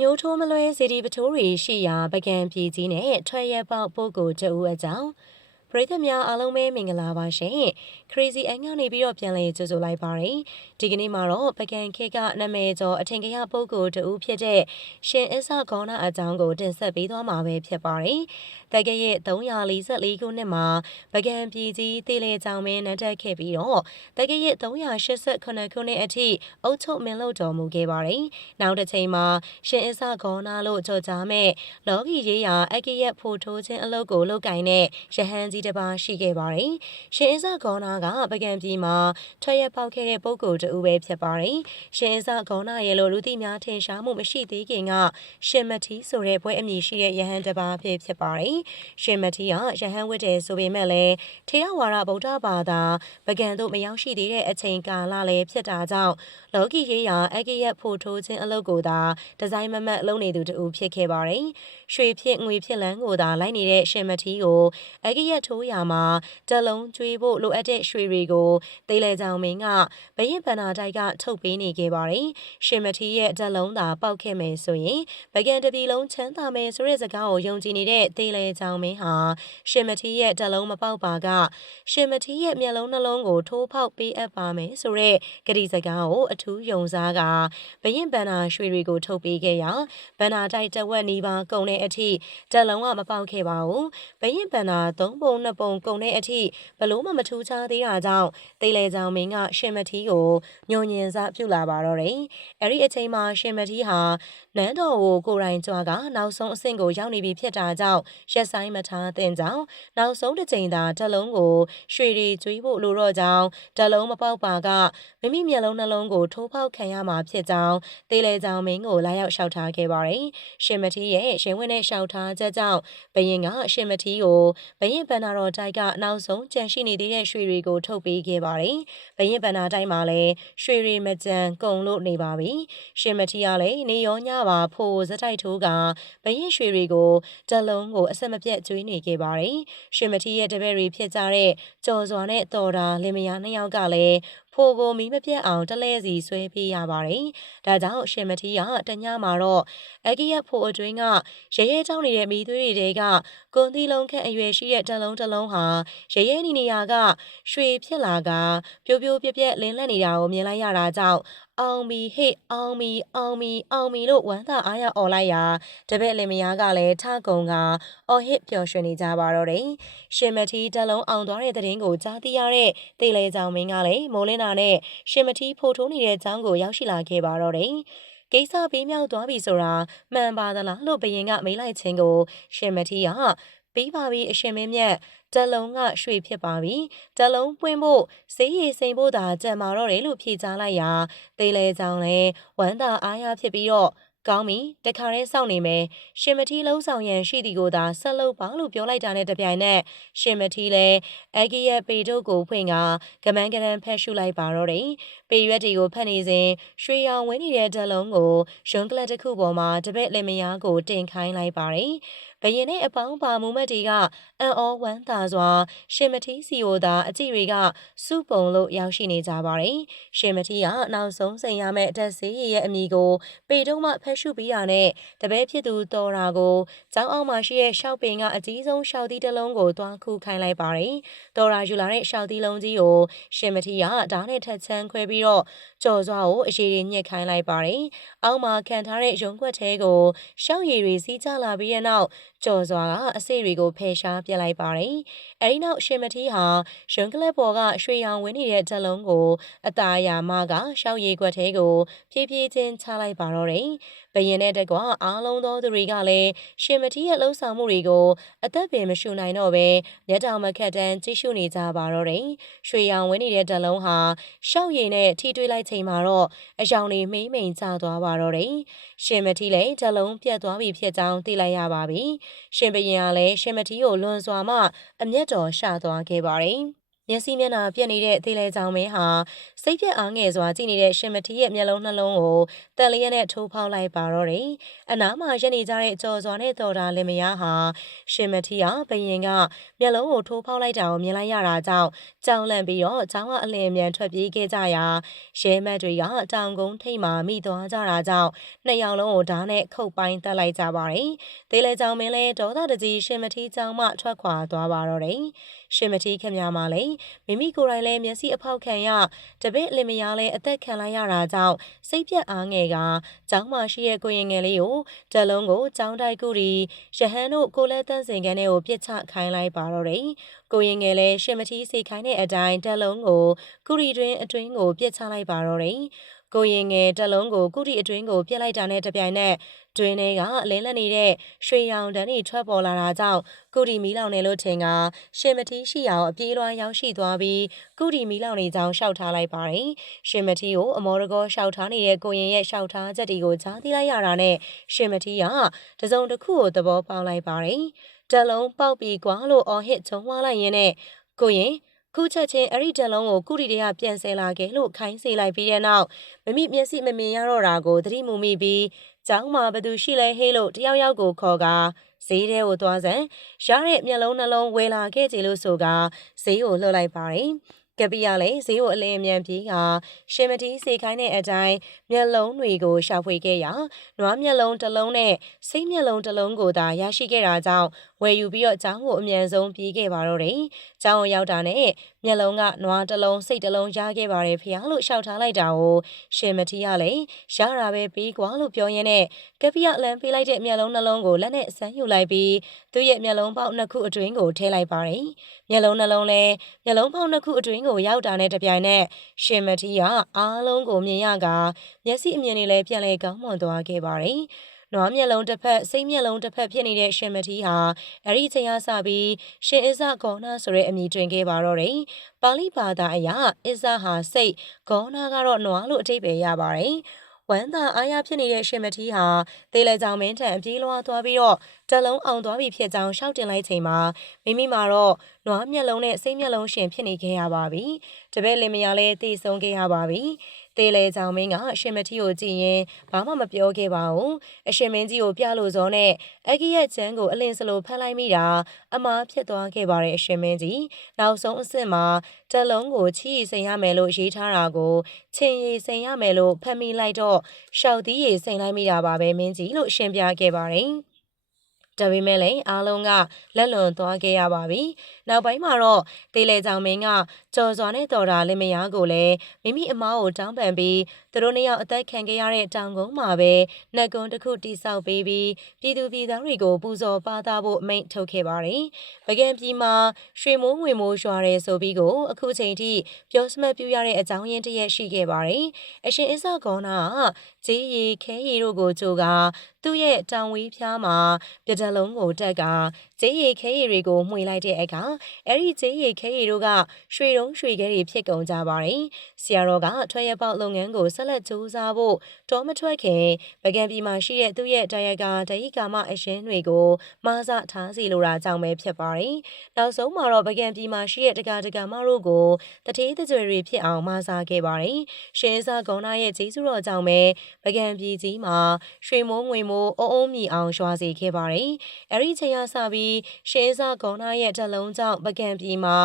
ညိုးထိုးမလွဲစီဒီပထိုးတွေရှိရာပကံပြည်ကြီးနဲ့ထွက်ရက်ပေါက်ပုဂ္ဂိုလ်တဦးအကြောင်း ပရိသတ်များအားလုံးပဲမင်္ဂလာပါရှင် Crazy အန်ကနေပြီးတော့ပြန်လည်ကြိုဆိုလိုက်ပါရယ်ဒီကနေ့မှာတော့ပကံခေတ်ကနာမည်ကျော်အထင်ကရပုဂ္ဂိုလ်တဦးဖြစ်တဲ့ရှင်အစ္ဆဂေါနာအကြောင်းကိုတင်ဆက်ပေးသွားမှာပဲဖြစ်ပါရယ်တကယ်ရဲ့344ခုနှစ်မှာပကံပြည်ကြီးတည်လေကြောင်မင်းနတ်တက်ခဲ့ပြီးတော့တကယ်ရဲ့388ခုနှစ်အထိအုပ်ချုပ်မင်းလုပ်တော်မူခဲ့ပါရယ်နောက်တစ်ချိန်မှာရှင်အစ္ဆဂေါနာလို့ကြော်ကြားမဲ့လောကီရေးရာအကရက်ဖိုထိုးခြင်းအလုပ်ကိုလုပ်ကင်တဲ့ရဟန်းကြီးတစ်ပါးရှိခဲ့ပါတယ်။ရှင်အစ္ဆဂေါနာကပကံပြည်မှာထွက်ရပေါက်ခဲ့တဲ့ပုဂ္ဂိုလ်တူပဲဖြစ်ပါတယ်။ရှင်အစ္ဆဂေါနာရဲ့လိုလူသိများထင်ရှားမှုမရှိသေးခင်ကရှင်မထီဆိုတဲ့ဘွဲအမည်ရှိတဲ့ရဟန်းတစ်ပါးဖြစ်ဖြစ်ပါတယ်။ရှင်မထီကရဟန်းဝတ်တယ်ဆိုပေမဲ့လည်းထေရဝါဒဗုဒ္ဓဘာသာပကံတို့မရောက်ရှိသေးတဲ့အချိန်ကာလလည်းဖြစ်တာကြောင့်လောကီရေးရာအကရက်ဖိုထိုးခြင်းအလုပ်ကိုသာဒီဇိုင်းမမတ်လုပ်နေသူတူဖြစ်ခဲ့ပါတယ်။ရွှေဖြစ်ငွေဖြစ်လန်းကိုသာလိုက်နေတဲ့ရှင်မထီကိုအကရက်ထိုးရာမှာတလုံးကျွေးဖို့လိုအပ်တဲ့ရွှေတွေကိုသေလဲကြောင်မင်းကဘရင်ဗန္နာတိုက်ကထုတ်ပေးနေခဲ့ပါတယ်။ရှင်မထီရဲ့တလုံးသာပောက်ခဲ့မယ်ဆိုရင်ဗကန်တပီလုံးချမ်းသာမယ်ဆိုတဲ့စကားကိုယုံကြည်နေတဲ့သေလဲကြောင်မင်းဟာရှင်မထီရဲ့တလုံးမပေါက်ပါကရှင်မထီရဲ့မျက်လုံးနှလုံးကိုထိုးဖောက်ပေးအပ်ပါမယ်ဆိုတဲ့ဂရီစကားကိုအထူးယုံစားကဘရင်ဗန္နာရွှေတွေကိုထုတ်ပေးခဲ့ရာဗန္နာတိုက်တဝက်နီးပါးကုန်တဲ့အထိတလုံးကမပေါက်ခဲ့ပါဘူး။ဘရင်ဗန္နာသုံးပုံနှစ်ပုံကုန်တဲ့အထိဘလို့မှမထူးခြားသေးတာကြောင့်တေးလေကြောင်မင်းကရှင်မထီကိုညွန်ညင်စားပြုလာပါတော့တယ်။အဲ့ဒီအချိန်မှာရှင်မထီဟာနန်းတော်ကိုကိုရိုင်းကြွားကနောက်ဆုံးအဆင့်ကိုရောက်နေပြီဖြစ်တာကြောင့်ရက်ဆိုင်မထားတဲ့ကြောင့်နောက်ဆုံးတစ်ချိန်သာတလုံးကိုရွှေရီကျွေးဖို့လိုတော့ကြောင်းတလုံးမပေါက်ပါကမိမိမျက်လုံးနှလုံးကိုထိုးပေါက်ခံရမှာဖြစ်ကြောင်းတေးလေကြောင်မင်းကိုလာရောက်လျှောက်ထားခဲ့ပါတယ်။ရှင်မထီရဲ့ရှင်ဝင်တဲ့လျှောက်ထားချက်ကြောင့်ဘရင်ကရှင်မထီကိုဘရင်ဗန္နာတော်တိုက်ကနောက်ဆုံးကြံရှိနေသေးတဲ့ရွှေတွေကိုထုတ်ပေးခဲ့ပါတယ်။ဘရင်ဗန္နာတိုင်းမှာလည်းရွှေတွေမကြံကုန်လို့နေပါပြီ။ရှင်မထီကလည်းနေရောညပါဖိုးစတိုက်ထိုးကဘရင်ရွှေတွေကိုတလုံးကိုအဆက်မပြတ်ကျွေးနေခဲ့ပါတယ်။ရှင်မထီရဲ့တပည့်တွေဖြစ်ကြတဲ့ကြော်စွာနဲ့တော်တာလင်မယားနှစ်ယောက်ကလည်း ဖိုကိုမီးမပြတ်အောင်တလဲစီဆွဲပေးရပါတယ်။ဒါကြောင့်ရှင်မထီးကတညမှာတော့အကီယက်ဖိုအတွင်းကရဲရဲတောင်းနေတဲ့မိသွေးတွေကကွန်သီလုံးခန့်အရွယ်ရှိတဲ့တလုံးတလုံးဟာရဲရဲနီနေယာကရွှေဖြစ်လာကပြိုးပြိုးပြက်ပြက်လင်းလက်နေတာကိုမြင်လိုက်ရတာကြောင့် အောင်မီဟေ့အောင်မီအောင်မီအောင်မီလို့ဝမ်းသာအားရអော်လိုက်ရာတပည့်လင်မယားကလည်းထကုံကအော်ဟစ်ပျော်ရွှင်နေကြပါတော့တယ်။ရှင်မထီးတလုံးအောင်သွားတဲ့တဲ့င်းကိုကြားသိရတဲ့တေလေကြောင်မင်းကလည်းမိုးလင်းတာနဲ့ရှင်မထီးဖိုးထိုးနေတဲ့ကျောင်းကိုရောက်ရှိလာခဲ့ပါတော့တယ်။ကိစ္စပြီးမြောက်သွားပြီဆိုတာမှန်ပါသလားလို့ဘယင်ကမေးလိုက်ခြင်းကိုရှင်မထီးကပြီးပါပြီအရှင်မင်းမြတ် တလုံးကရွှေဖြစ်ပါပြီတလုံးပွင့်ဖို့ဈေးရည်စိန်ဖို့သာကြံမာတော့တယ်လို့ဖြေကြားလိုက်ရာသေးလဲကြောင်လဲဝမ်းသာအားရဖြစ်ပြီးတော့ကောင်းပြီတခါတည်းစောင့်နေမယ်ရှင်မထီလုံးဆောင်ရန်ရှိသည်ကိုသာဆက်လုပ်ပါလို့ပြောလိုက်တာနဲ့တပြိုင်နက်ရှင်မထီလည်းအဂီရဲ့ပေတို့ကိုဖွင့်ကကမန်းကရန်ဖက်ရှုလိုက်ပါတော့တယ်ပေရွက်တီကိုဖတ်နေစဉ်ရွှေရောင်ဝင်းနေတဲ့ဓလုံးကိုရွှန်ကလတ်တစ်ခုပေါ်မှာတပည့်လင်မယားကိုတင်ခိုင်းလိုက်ပါတယ်ဘယင်နဲ့အပေါင်းပါမူမတ်တီကအံ့ဩဝမ်းသာစွာ ရှင်မထီးစီကိုသာအကြည့်တွေကစုပုံလို့ရောက်ရှိနေကြပါတယ်။ရှင်မထီးကနောက်ဆုံးစိန်ရမယ့်အတက်စေးရဲ့အမိကိုပေတုံးမှဖက်ရှုပြီးတာနဲ့တပည့်ဖြစ်သူတော်ရာကိုကျောင်းအောင်မှာရှိတဲ့ရှောက်ပင်ကအကြီးဆုံးရှောက်သီးတစ်လုံးကိုတွားခုခိုင်းလိုက်ပါတယ်။တော်ရာယူလာတဲ့ရှောက်သီးလုံးကြီးကိုရှင်မထီးကဓာတ်နဲ့ထက်ချမ်းခွဲပြီးတော့ကြော်စွာကိုအရေးရညှက်ခိုင်းလိုက်ပါတယ်။အောက်မှာခံထားတဲ့ရုံခွက်ထဲကိုရှောက်ရည်တွေစီးကျလာပြီးတဲ့နောက် ကြော်စွာကအဆေတွေကိုဖယ်ရှားပြလိုက်ပါတယ်။အဲဒီနောက်ရှင်မထီးဟာရွှန်ကလပ်ပေါ်ကရွှေရောင်ဝင်းနေတဲ့ဓလုံးကိုအตาယာမကရှောက်ရည်ခွက်ထဲကိုဖြည်းဖြည်းချင်းချလိုက်ပါတော့တယ်။ ဘယင်နဲ့တကွာအားလုံးသောသူတွေကလည်းရှင်မထီးရဲ့လှုပ်ဆောင်မှုတွေကိုအသက်ပင်မရှူနိုင်တော့ပဲလက်တောင်မခတ်တန်းကြည့်ရှုနေကြပါတော့တယ်။ရွှေရောင်ဝင်းနေတဲ့ဓလုံးဟာရှောက်ရည်နဲ့ထိတွေးလိုက်ချိန်မှာတော့အယောင်တွေမိမ့်မိန်ကျသွားပါတော့တယ်။ရှင်မထီးလည်းဓလုံးပြတ်သွားပြီဖြစ်ကြောင်းသိလိုက်ရပါပြီ။ရှင်ဘရင်ကလည်းရှင်မထီးကိုလွန်စွာမှအမျက်တော်ရှာသွားခဲ့ပါတယ်။ မျက်စိမျက်နှာပြက်နေတဲ့သေးလဲကြောင်မင်းဟာစိတ်ပြက်အားငယ်စွာကြည့်နေတဲ့ရှင်မတီရဲ့မျက်လုံးနှလုံးကိုတက်လျက်နဲ့ထိုးဖောက်လိုက်ပါတော့တယ်။အနားမှာရက်နေကြတဲ့ကြော်စွာနဲ့တော်တာလင်မယားဟာရှင်မတီဟာဘယင်ကမျက်လုံးကိုထိုးဖောက်လိုက်တာကိုမြင်လိုက်ရတာကြောင့်ကြောင်လန့်ပြီးတော့ကျောင်းကအလင်းအမြန်ထွက်ပြေးခဲ့ကြရာရဲမတ်တွေကတောင်ကုန်းထိပ်မှာမိသွားကြတာကြောင့်နှစ်ယောက်လုံးကိုဓာတ်နဲ့ခုတ်ပိုင်းတက်လိုက်ကြပါတယ်။သေးလဲကြောင်မင်းလည်းဒေါသတကြီးရှင်မတီကျောင်းမှထွက်ခွာသွားပါတော့တယ်။ရှင်မတီခင်များမှလည်းမိမိကိုယ်တိုင်လည်းမျက်စိအဖောက်ခံရတပည့်လင်မယားလည်းအသက်ခံလိုက်ရတာကြောင့်စိတ်ပြက်အားငယ်ကကျောင်းမှာရှိတဲ့ကိုရင်ငယ်လေးကိုတလုံးကိုကျောင်းတိုက်ကူရီရဟန်းတို့ကိုလက်တန်းစင်ကန်ထဲကိုပြစ်ချခိုင်းလိုက်ပါတော့တယ်။ကိုရင်ငယ်လည်းရှင်မတီစိတ်ခိုင်းတဲ့အတိုင်းတလုံးကိုကူရီတွင်အတွင်းကိုပြစ်ချလိုက်ပါတော့တယ်။ ကိုရင်ငယ်တလုံးကိုကုတီအတွင်းကိုပြစ်လိုက်တာနဲ့တပြိုင်နက်တွင်းထဲကအလင်းလက်နေတဲ့ရွှေရောင်တန်းတွေထွက်ပေါ်လာတာကြောင့်ကုတီမီလောင်နေလို့ထင်ကရှင်မတီရှိအောင်အပြေးလွှားရောက်ရှိသွားပြီးကုတီမီလောင်နေကြောင်းရှောက်ထားလိုက်ပါတယ်။ရှင်မတီကိုအမော်ရကောရှောက်ထားနေတဲ့ကိုရင်ရဲ့ရှောက်ထားချက်တွေကိုကြားသိလိုက်ရတာနဲ့ရှင်မတီကတစုံတစ်ခုကိုသဘောပေါက်လိုက်ပါတယ်။တလုံးပေါက်ပြီးကွာလို့အော်ဟစ်ချုံဝါလိုက်ရင်းနဲ့ကိုရင် ခုချက်ချင်းအဲ့ဒီတလုံးကိုကုရီတွေကပြန်ဆဲလာခဲ့လို့ခိုင်းစေလိုက်ပြီးတဲ့နောက်မမိမျက်စိမမြင်ရတော့တာကိုသတိမူမိပြီးကျောင်းမှာဘသူရှိလဲဟေးလို့တယောက်ယောက်ကိုခေါ်ကာဈေးထဲကိုသွားစံရတဲ့မျက်လုံးနှလုံးဝေလာခဲ့ကြလို့ဆိုကဈေးကိုလှုပ်လိုက်ပါတယ် ကပီကလည်းဈေးကိုအလင်းအမြန်ပြေးကရှင်မတီစေခိုင်းတဲ့အတိုင်းမျက်လုံးတွေကိုရှာဖွေခဲ့ရာနွားမျက်လုံးတစ်လုံးနဲ့စိတ်မျက်လုံးတစ်လုံးကိုသာရရှိခဲ့တာကြောင့်ဝယ်ယူပြီးတော့ကျောင်းကိုအမြန်ဆုံးပြေးခဲ့ပါတော့တယ်။ကျောင်းကိုရောက်တာနဲ့မျက်လုံးကနွားတစ်လုံးစိတ်တစ်လုံးရခဲ့ပါတယ်ဖေ။လို့ရှောက်ထားလိုက်တာကိုရှင်မတီကလည်းရတာပဲပြီးကွာလို့ပြောရင်းနဲ့ကပီကလမ်းပေးလိုက်တဲ့မျက်လုံးနှလုံးကိုလက်နဲ့ဆန်းယူလိုက်ပြီးသူ့ရဲ့မျက်လုံးပေါက်နှစ်ခုအတွင်းကိုထည့်လိုက်ပါတယ်။မျက်လုံးနှလုံးလည်းမျက်လုံးပေါက်နှစ်ခုအတွင်းကိုရောက်တာနဲ့တပြိုင်နက်ရှင်မတီကအားလုံးကိုမြင်ရကမျက်စိအမြင်တွေလည်းပြန်လဲကောင်းမွန်သွားခဲ့ပါတယ်။နွားမျက်လုံးတစ်ဖက်စိတ်မျက်လုံးတစ်ဖက်ဖြစ်နေတဲ့ရှင်မတီဟာအဲ့ဒီချိန်အားစပြီးရှင်အစ္စဂေါနာဆိုတဲ့အမည်တွင်ခဲ့ပါတော့တယ်။ပါဠိဘာသာအရအစ္စဟာစိတ်ဂေါနာကတော့နွားလို့အဓိပ္ပာယ်ရပါတယ်။ ဝမ်းသာအားရဖြစ်နေတဲ့ရှင်မတီဟာသေလဲကြောင်မင်းထံပြေးလွှားသွားပြီးတော့တလုံးအောင်သွားပြီဖြစ်ကြောင်းရှောက်တင်လိုက်ချိန်မှာမိမိမှာတော့နွားမျက်လုံးနဲ့စိတ်မျက်လုံးရှင်ဖြစ်နေခဲ့ရပါပြီ။တပည့်လင်မယားလည်းတည်ဆုံးခဲ့ရပါပြီ။ သေးလေကြောင်မင်းကအရှင်မထီကိုကြည့်ရင်ဘာမှမပြောခဲ့ပါဘူးအရှင်မင်းကြီးကိုပြလို့စောနဲ့အကြီးရဲ့ချမ်းကိုအလင်းစလိုဖမ်းလိုက်မိတာအမားဖြစ်သွားခဲ့ပါတယ်အရှင်မင်းကြီးနောက်ဆုံးအဆင့်မှာတလုံးကိုချီရီစိန်ရမယ်လို့ရေးထားတာကိုချင်းရီစိန်ရမယ်လို့ဖတ်မိလိုက်တော့ရှောက်သီးရီစိန်လိုက်မိတာပါပဲမင်းကြီးလို့ရှင်းပြခဲ့ပါတယ်ဒါပေမဲ့လည်းအားလုံးကလက်လွန်သွားခဲ့ရပါပြီ။နောက်ပိုင်းမှာတော့တေလေကြောင်မင်းက ကြော်စွာနဲ့တော်တာလင်မယားကိုလည်းမိမိအမားကိုတောင်းပန်ပြီးသူတို့နှစ်ယောက်အသက်ခံခဲ့ရတဲ့တောင်ကုန်းမှာပဲနှက်ကွန်းတစ်ခုတိဆောက်ပေးပြီးပြည်သူပြည်သားတွေကိုပူဇော်ပါသဖို့အမိန့်ထုတ်ခဲ့ပါတယ်။ပကံပြည်မှာရွှေမိုးငွေမိုးရွာတယ်ဆိုပြီးကိုအခုချိန်ထိပြောစမတ်ပြရတဲ့အကြောင်းရင်းတစ်ရက်ရှိခဲ့ပါတယ်။အရှင်အစ္စဂေါနာကဂျေးရီခဲရီတို့ကိုကြိုကသူ့ရဲ့တောင်ဝေးဖျားမှာပြတလုံးကိုတက်ကဂျေးရီခဲရီတွေကိုမှွေလိုက်တဲ့အခါအဲ့ဒီဂျေးရီခဲရီတို့ကရွှေတုံးရွှေခဲတွေဖြစ်ကုန်ကြပါတယ်။ဆရာတော်ကထွက်ရပေါက်လုပ်ငန်းကိုဆက်လက်ကြိုးစားဖို့တောမထွက်ခင်ပကံပြည်မှာရှိတဲ့သူ့ရဲ့တာယကာဒဟိကာမအရှင်တွေကိုမာစထားစီလိုတာကြောင့်ပဲဖြစ်ပါတယ်။နောက်ဆုံးမှာတော့ပကံပြည်မှာရှိတဲ့တက္ကတက္ကမတို့ကိုတထေးတကြွတွေဖြစ်အောင်မာစားခဲ့ပါတယ်။ရှင်စာဂုံနာရဲ့ဂျေစုတော်ကြောင့်ပဲပကံပြည်ကြီးမှာရွှေမိုးငွေမိုးအုံးအုံးမြည်အောင်ရွာစေခဲ့ပါတယ်။အဲဒီချိန်ကစပြီးရှင်စာဂုံနာရဲ့တလုံးကြောင့်ပကံပြည်မှာ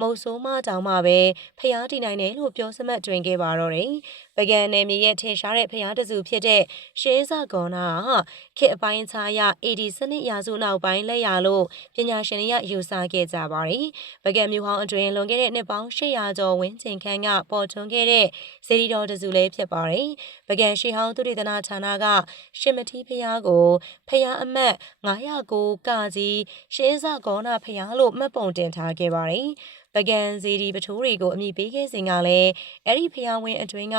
မုတ်ဆိုးမတောင်မှပဲဖျားတည်နိုင်တယ်လို့ပြောစမှတ်တွင်ခဲ့ပါတော့တယ်။ပကံနယ်မြေရဲ့ထင်ရှားတဲ့ဖျားတစုဖြစ်တဲ့ရှေးစကောနာဟာခေတ်အပိုင်းခြားရ AD စနစ်ရာစုနောက်ပိုင်းလက်ရလို့ပညာရှင်တွေကယူဆခဲ့ကြပါတယ်။ပကံမြို့ဟောင်းအတွင်းလွန်ခဲ့တဲ့နှစ်ပေါင်း800ကျော်ဝန်းကျင်ခန့်ကပေါ်ထွန်းခဲ့တဲ့ဇေဒီတော်တစုလည်းဖြစ်ပါတယ်။ပကံရှေးဟောင်းသူတေသနာဌာနကရှင်မတိဖျားကိုဖျားအမတ်909ကကြီးရှေးစကောနာဖျားလို့မှတ်ပုံတင်ထားခဲ့ပါတယ်။ပ ကံစီဒီပထိုးတွေကိုအမိပေးခဲ့စဉ်ကလည်းအဲ့ဒီဖျားဝင်းအတွင်းက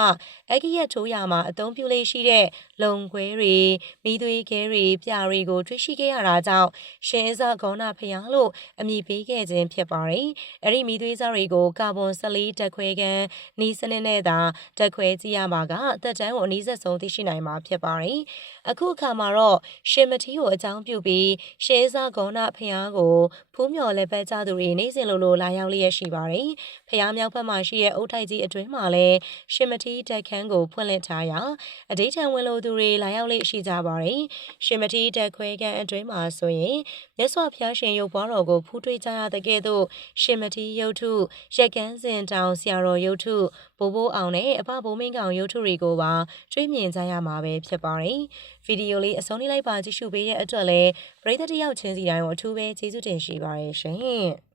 အကီရက်ထိုးရမှာအသုံးပြုလေးရှိတဲ့လုံခွဲတွေမိသွေးခဲတွေပြတွေကိုတွေ့ရှိခဲ့ရတာကြောင့်ရှင်အစဂေါနာဖျားလို့အမိပေးခဲ့ခြင်းဖြစ်ပါတယ်။အဲ့ဒီမိသွေးစားတွေကိုကာဗွန်14တက်ခွဲကန်နီးစနစ်နဲ့သာတက်ခွဲကြည့်ရမှာကအသက်တမ်းကိုအနည်းဆက်ဆုံးသိရှိနိုင်မှာဖြစ်ပါတယ်။အခုအခါမှာတော့ရှင်မထီကိုအကြောင်းပြုပြီးရှဲစားဂေါနာဖျားကိုဖူးမြော်လက်ပတ်ကြသူတွေနေစဉ်လိုလိုလာရောက်လျက်က်ရှိပါတယ်။ဖျားမြောက်ဘက်မှာရှိတဲ့အုတ်ထိုက်ကြီးအတွင်းမှာလည်းရှင်မတီတက်ခန်းကိုဖွင့်လှစ်ထားရာအဒေးထံဝင်လို့သူတွေလာရောက်လေ့ရှိကြပါတယ်။ရှင်မတီတက်ခွဲခန်းအတွင်းမှာဆိုရင်မြတ်စွာဘုရားရှင်ရုပ်ပွားတော်ကိုဖူးထွေးကြရတဲ့ကဲ့သို့ရှင်မတီရုပ်ထုရက်ကန်းစင်တောင်ဆရာတော်ရုပ်ထုဘိုးဘိုးအောင်နဲ့အဖဘိုးမင်းကောင်ရုပ်ထုတွေကိုပါတွေ့မြင်ကြရမှာပဲဖြစ်ပါတယ်။ဗီဒီယိုလေးအဆုံးလေးလိုက်ပါကြည့်ရှုပေးတဲ့အတွက်လည်းပရိသတ်တယောက်ချင်းစီတိုင်းကိုအထူးပဲကျေးဇူးတင်ရှိပါတယ်ရှင်။